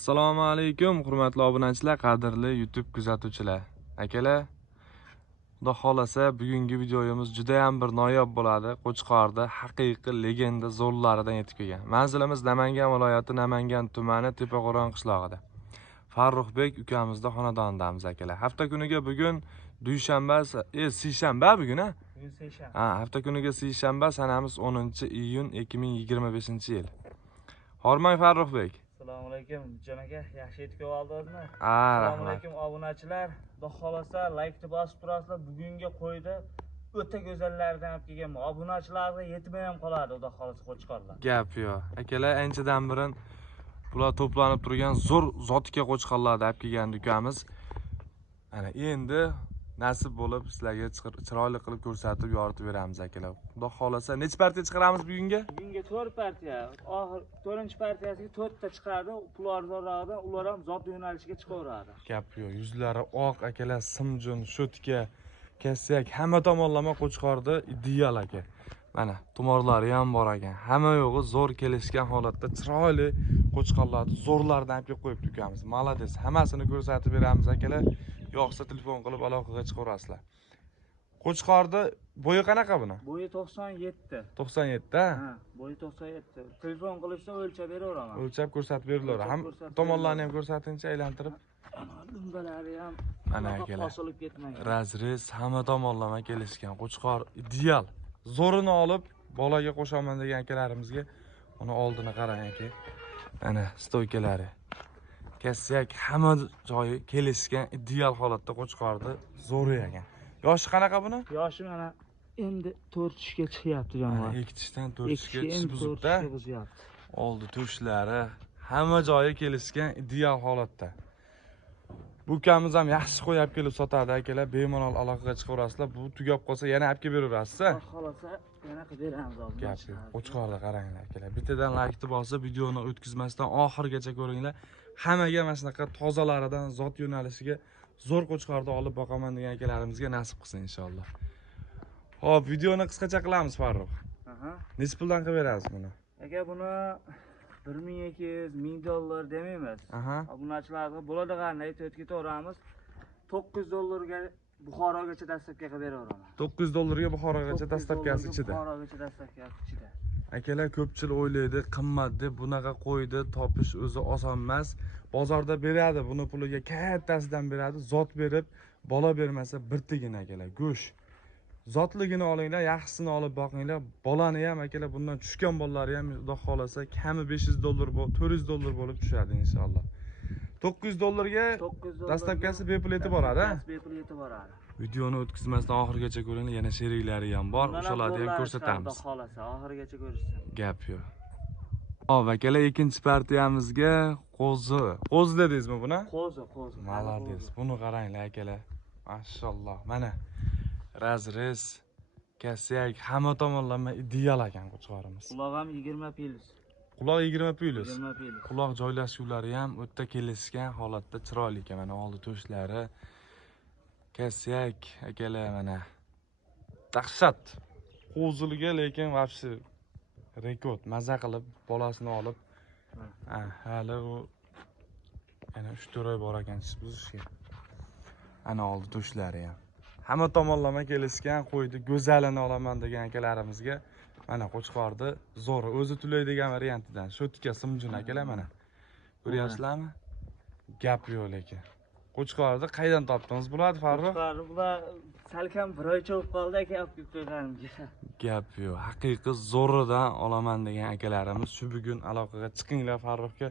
Assalomu alaykum, hurmatli obunachilar, qadrli YouTube kuzatuvchilar. Akalar, xudo xolasa bugungi videomiz juda ham bir noyob bo'ladi. Qo'chqorda haqiqiy legenda zo'rlaridan yetib kelgan. Manzilimiz Namangan viloyati Namangan tumani Tepaqo'ron qishlog'ida. Farruhbek ukamizda xonadonidamiz akalar. Hafta kuniga bugun dushanba, seshanba bugun a? Bugun seshanba. Hafta kuniga seshanba, sanamiz 10-iyun 2025-yil. Hormang Farruhbek. Assalomu alaykum Jon aka, yaxshi yetib oldingizmi? Rahmat. Assalomu alaykum obunachilar. Xudo xolasa like-ni bosib turasizlar. Bugungi qo'yda o'ta go'zallardan olib kelganman. Obunachilarga yetmay ham qoladi, xudo xolasa qo'chqorlar. Gap yo'q. Akalar, anchadan birin bular to'planib turgan zo'r zotika qo'chqorlarni olib kelgan ukamiz. Ana endi nasib bo'lib sizlarga chiroyli qilib ko'rsatib yoritib beramiz akalar. Xudo xolasa necha partiya chiqaramiz bugunga? Bugunga 4 partiya. Oxir 4-partiyasiga 4 ta chiqadi. Ular zo'rag'idan ular ham zot yo'nalishiga chiqaveradi. Gap yo'q. Yuzlari oq akalar, simjun, sho'tka, kassak, hamma tomonlama qo'chqorda ideal aka. Mana tumorlari ham bor ekan. Hamma yo'g'i zo'r kelishgan holatda chiroyli qo'chqorlarni zo'rlardan olib qo'yibdi ukamiz. Malades. Hammasini ko'rsatib beramiz akalar. Yo'qsa telefon qilib aloqaga chiqaverasizlar. Qo'chqorda bo'yi qanaqa buni? Bo'yi 97. 97 da? Ha, bo'yi 97. Telefon qilishsa o'lchab beraveraman. O'lchab ko'rsatib beriladi. Ham tomonlarni ham ko'rsatingchi aylantirib. Dumbalari ham Mana akalar. osilib ketmagan. Razrez hamma tomonlama kelishgan. Qo'chqor ideal. Zo'rini olib bolaga qo'shaman degan akalarimizga uni oldini qarang aka. Mana stoykalari. Kassak hamma joyi kelishgan ideal holatda qo'chqorni zo'ri ekan. Yoshi qanaqa buni? Yoshi mana endi 4 ishga chiqyapti jonivor. 2 tishdan 4 tishga buzibda. buzyapti. Oldi tushlari hamma joyi kelishgan ideal holatda. Bu ukamiz ham yaxshi qo'yib kelib sotadi akalar. Bemalol aloqaga chiqaverasizlar. Bu tugab qolsa yana olib kelib beraverasiz. Xohlasa yana qilib beramiz hozir. Gap yo'q. Qo'chqorni qaranglar akalar. Bittadan like bosib, videoni o'tkazmasdan oxirigacha ko'ringlar. Hammaga mana shunaqa tozalaridan zot yo'nalishiga zo'r qo'chqorni olib boqaman degan akalarimizga nasib qilsin inshaalloh. Xo'p, videoni qisqacha qilamiz Farruh. Necha puldan qilib berasiz buni? Aka buni 1200 $1000 demaymiz. Obunachilarga bo'ladiganini aytib ketaveramiz. 900 dollarga Buxorogacha dastavka qilib beraveraman. 900 dollarga Buxorogacha dastavkasi ichida. Buxorogacha dastavkasi ichida. Akalar ko'pchilik o'ylaydi, qimmat deb bunaqa qo'ydi topish o'zi oson emas. Bozorda beradi, buni puliga kattasidan beradi, zot berib, bola bermasa bir tegin akalar, go'sh. Zotligini olinglar, yaxshisini olib boqinglar. Bolani ham akalar bundan tushgan bolalari ham xudo xolasa kami 500 dollar, 400 dollar bo'lib tushadi inshaalloh. 900 dollarga dastavkasi bepul yetib boradi, ha? Bepul yetib boradi. Videoni o'tkazmasdan oxirigacha ko'ringlar, yana sheriklari ham bor, o'shalarni ham ko'rsatamiz. Xudo xolasa oxirigacha ko'rishsin. Gap yo'q. Hop, akalar, ikkinchi partiyamizga qo'zi dedingizmi buni? Qo'zi. Malades. Buni qaranglar akalar. Mashalloh. Mana razrez, kassak, hamma tomonlama ideal ekan qo'chqorimiz. Quloq ham 20 plyus. Quloq 20 plyus. 20 plyus. Quloq joylashuvlari ham o'ta kelishgan holatda chiroyli ekan. Mana oldi to'shlari. Kassak akalar mana. Dahshat. Qo'zilga lekin vobshe rekord. Maza qilib bolasini olib. Hali u yana 3-4 oy bor ekan buzishga. Ana oldi to'shlari ham. Hamma tomonlama kelishgan qo'ydi, go'zalini olaman degan akalarimizga mana qo'chqorni zo'r, o'zi tulaydigan variantidan. Sho'tka simjun akalar mana. Ko'ryapsizlarmi? Gap yo'q lekin. Qo'chqorni qaydan topdingiz bularni Farruh? Qo'chqorni bular salkam bir oycha bo'lib qoldi aka, olib kelganimga. Gap yo'q. Haqiqiy zo'ridan olaman degan akalarimiz shu bugun aloqaga chiqinglar Farruhga.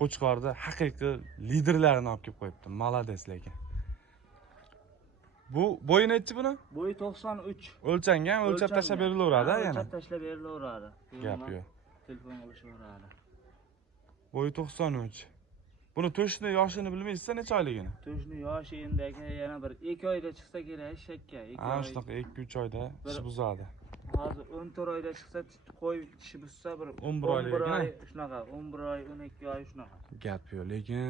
Qo'chqorni haqiqiy liderlarini olib kelib qo'yibdi. Malades lekin. Bu bo'yi nechi buni? Bo'yi 93. O'lchangan, o'lchab tashlab berilaveradi yana. O'lchab tashlab berilaveradi. Gap yo'q. Telefon qilishaveradi. Bo'yi 93. Buni to'shni yoshini bilmaysiz, necha oyligini? To'shni yoshi endi yana bir 2 oyda chiqsa kerak, shakka. 2 oy. Shunaqa 2-3 oyda ish buzadi. Hozir 14 oyda chiqsa, qo'y tishi buzsa bir 11 oyligini. Shunaqa, 11 oy, 12 oy shunaqa. Gap yo'q, lekin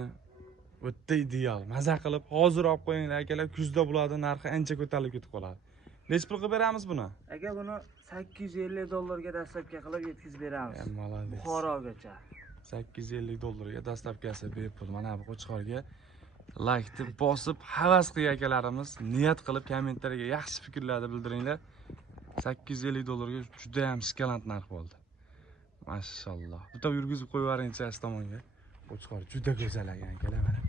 o'ta ideal. Maza qilib hozir olib qo'yinglar akalar, kuzda bo'ladi, narxi ancha ko'tarilib ketib qoladi. Necha pul qilib beramiz buni? Aka buni $850 dastavka qilib yetkazib beramiz. Malades. Buxorogacha. 850 dollarga dastavkasi bepul. Mana bu qo'chqorga like bosib, havas qilgan akalarimiz niyat qilib kommentariyaga yaxshi fikrlarni bildiringlar. 850 dollarga juda ham shikalant narx bo'ldi. Mashalloh. Bitta yurgizib qo'yib yuboringchi asli tomonga. Qo'chqor juda go'zal ekan akalar mana.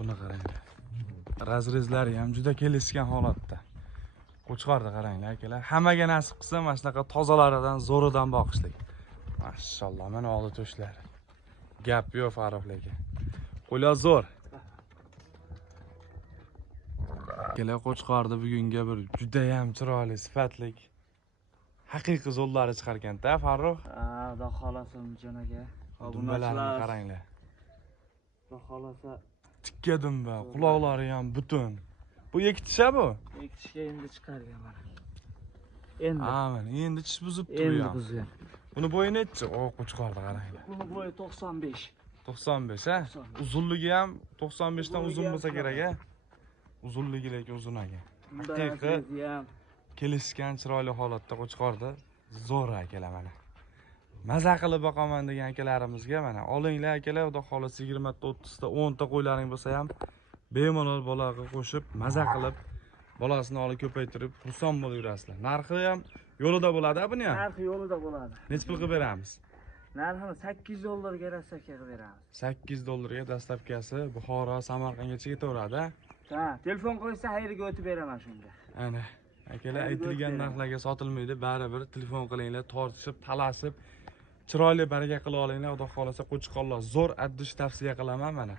Buni qaranglar. Razrezlari ham juda kelishgan holatda. Qo'chqorni qaranglar akalar. Hammaga nasib qilsa mana shunaqa tozalaridan, zo'ridan boqishlik. Mashalloh, mana oldi to'shlari. Gap yo'q Farruh aka. Qo'ylar zo'r. Akalar Qo'chqorda bugunga bir juda ham chiroyli, sifatli haqiqiy zo'llari chiqargan-da Farruh. Ha, xudo xolasa Umjon aka. Dumbalarni qaranglar. Xudo xolasa Tikka dumba, quloqlari ham butun. Bu yekitisha bu? ekishga endi chiqargan mana. Endi. Ha, mana endi tish buzibdi bu Endi ham. buzgan. Buni bo'yi nechi? O, Qo'chqorda qaranglar. Buni bo'yi 95. 95 ha? 95. Uzunligi ham 95 dan uzun bo'lsa kerak a. Uzunligi lekin uzun ekan. Haqiqiy ham kelishgan chiroyli holatda Qo'chqorda zo'r akalar mana. Maza qilib boqaman degan akalarimizga mana olinglar akalar, xudo xolasa 20 ta 30 ta 10 ta qo'ylaring bo'lsa ham bemalol bolaga qo'shib maza qilib bolasini olib ko'paytirib xursand bo'lib yurasizlar. Narxi ham yo'lida bo'ladi buni ham. narxi yo'lida bo'ladi. Necha pul qilib beramiz? Narxini 800 dollarga dastavka qilib beramiz. 800 dollarga dastavkasi Buxoro, Samarqandgacha ketaveradi. Ha, telefon qo'ysa hayriga o'tib beraman shunga. Ana, akalar aytilgan narxlarga sotilmaydi, baribir telefon qilinglar, tortishib, talashib, chiroyli baraka qila olinglar. Xudo xolasa Qo'chqorlar zo'r addish tavsiya qilaman mana.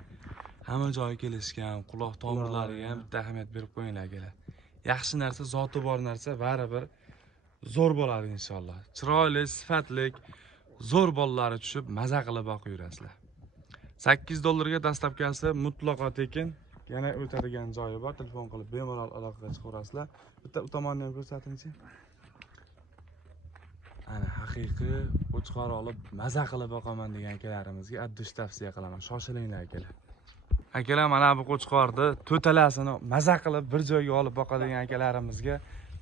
Hamma joyi kelishgan, quloq tomirlariga ham bitta ahamiyat berib qo'yinglar akalar. Yaxshi narsa, zoti bor narsa baribir zo'r bo'ladi inshaalloh. Chiroyli, sifatli, zo'r bolalari tushib, maza qilib boqib yurasizlar. 800 dollarga dastavkasi mutlaqo tekin. Yana o'tadigan joyi bor, telefon qilib bemalol aloqaga chiqaverasizlar. Bitta u tomonni ham ko'rsatingchi. Ana haqiqiy Qo'chqor olib maza qilib boqaman degan akalarimizga addish tavsiya qilaman. Shoshilinglar akalar. Akalar mana bu Qo'chqorni to'talasini maza qilib bir joyga olib boqadigan akalarimizga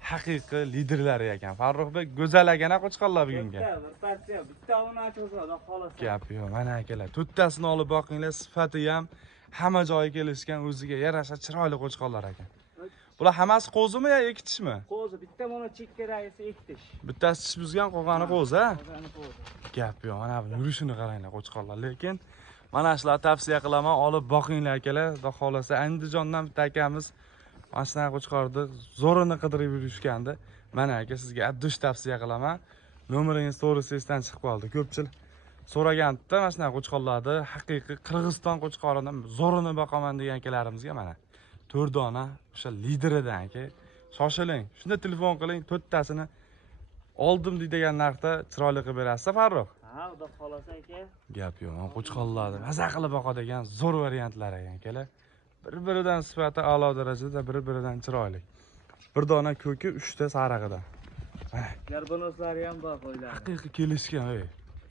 haqiqiy liderlari ekan. Farruhbek go'zal akana Qo'chqorlar bugunga. Bitta ona cho'za, xudo xolasa. Gap yo'q, mana akalar. To'ttasini olib boqinglar, sifati ham hamma joyi kelishgan, o'ziga yarasha chiroyli Qo'chqorlar ekan. Bular hammasi qo'zimi yo ekitishmi? Qo'zi, bitta mana chekkaragisi ektish. Bittasi tish buzgan, qolgani qo'zi, ha? Qolgani qo'zi. Gap yo'q, mana bu yurishini qaranglar Qo'chqorlar. Lekin mana shular tavsiya qilaman, olib boqinglar akalar. Xudo xolasa Andijondan bitta akamiz mana shunaqa Qo'chqorni zo'rini qidirib yurishgandi. Mana aka sizga addish tavsiya qilaman. Nomeringiz to'g'risi esdan chiqib qoldi. Ko'pchilik so'raganda mana shunaqa Qo'chqorlarni haqiqiy Qirg'iziston Qo'chqoridan zo'rini boqaman degan akalarimizga mana 4 dona o'sha lideridan aka. Shoshiling. Shunda telefon qiling, to'ttasini oldim degan narxda chiroyli qilib berasiz, Farruh. Ha, xudo xolasa aka. Gap yo'q, men Qo'chqorlarni maza qilib boqadigan zo'r variantlar ekan akalar. Bir-biridan sifati a'lo darajada, bir-biridan chiroyli. Bir dona ko'ki, 3 ta sarig'idan. Mana Garbonoslari ham bor qo'ylar. haqiqiy kelishgan,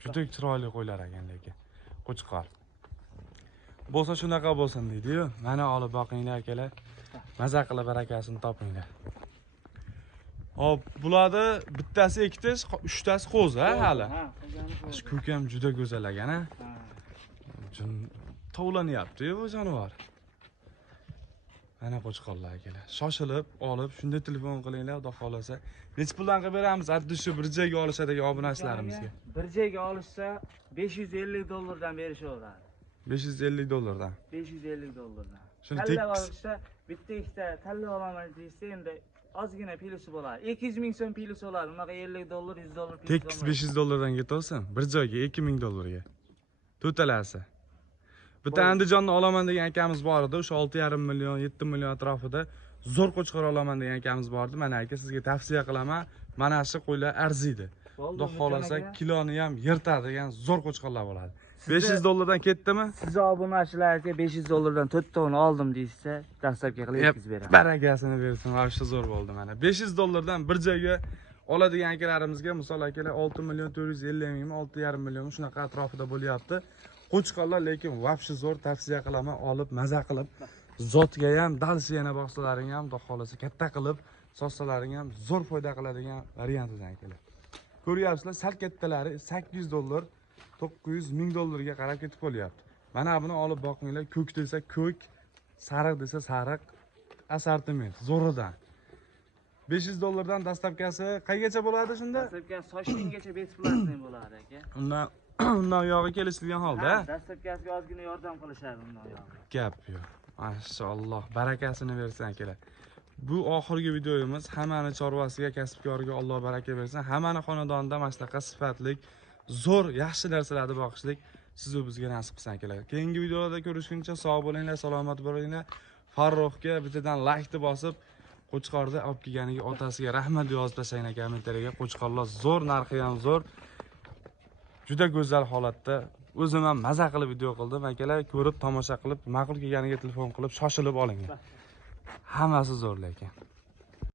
juda chiroyli qo'ylar ekan lekin. Qo'chqor. Bo'lsa shunaqa bo'lsin deydi-yu. Mana olib boqinglar akalar. Maza qilib barakasini topinglar. Hop, bularni bittasi ekitish, 3 tasi qo'zi, ha hali. Ha, qolgani qo'zi. Shu ko'k ham juda go'zal ekan, ha. Ha. Jin tovlanyapti-yu bu jonivor. Mana Qo'chqorlar akalar. Shoshilib olib, shunda telefon qilinglar, xudo xolasa. Nech puldan qilib beramiz? Addi shu bir joyga olishadigan obunachilarimizga. Bir joyga olishsa 550 dollardan berishaveradi. 550 dollardan. 550 dollardan. Shuni Tanlab tekis. olishsa, bitta ikkita tanlab olaman deysa, endi ozgina pilosi bo'ladi. 200 ming so'm pilosi bo'ladi. Unaqa 50 dollar, 100 dollar pilosi. Tekis 500 dollardan ketaversin. Bir joyga 2000 dollarga. To'talasi. Bitta Andijondan olaman degan akamiz bor edi. O'sha 6,5 million, 7 million atrofida zo'r Qo'chqor olaman degan akamiz bor edi. Mana aka sizga tavsiya qilaman. Mana shu qo'ylar arziydi. Xudo xolasa kiloni ham yirtadigan zo'r Qo'chqorlar bo'ladi. 500 dollardan ketdimi? Sizni obunachilarga 500 dollardan 4 toni oldim deysa, dastavka qilib yetkazib beraman. Barakasini bersin, vaqti zo'r bo'ldi mana. 500 dollardan bir joyga oladigan akalarimizga, misol akalar 6 million 450 ming, 6,5 million shunaqa atrofida bo'lyapti. Qo'chqorlar lekin vaqti zo'r tavsiya qilaman, olib maza qilib, zotga ham, dalsi yana boqsalaring ham, xudo xolasa katta qilib, sossalaring ham zo'r foyda qiladigan variantidan akalar. Ko'ryapsizlar, sal kattalari 800 dollar 900 000 dollarga qarab ketib qolyapti. Mana buni olib boqinglar, ko'k desa ko'k, sariq desa sariq assortiment zo'ridan. 500 dollardan dastlabkasi qaygacha bo'ladi shunda? Dastlabki sochinggacha besplatniy bo'ladi aka. Undan yog'i kelishilgan holda. Dastlabkasiga ozgina yordam qilishadi undan yog'i. Gap yo'q. Mashalloh, barakasini bersin akalar. Bu oxirgi videomiz. Hammani chorvasiga, kasbkoriga Alloh baraka bersin. Hammani xonadonida mana shunaqa sifatli, zo'r, yaxshi narsalarni boqishlik siz bizga nasib qilsin akalar. Keyingi videolarda ko'rishguncha sog' bo'linglar, salomat bo'linglar. Farruhga bittadan like bosib, Qo'chqorda olib kelganiga otasiga rahmat yozib tashlanglar kommentariyaga. Qo'chqorlar zo'r, narxi ham zo'r. Juda go'zal holatda. O'zim ham maza qilib video qildim akalar, ko'rib tomosha qilib, ma'qul kelganiga telefon qilib shoshilib olinglar. Hammasi zo'r lekin.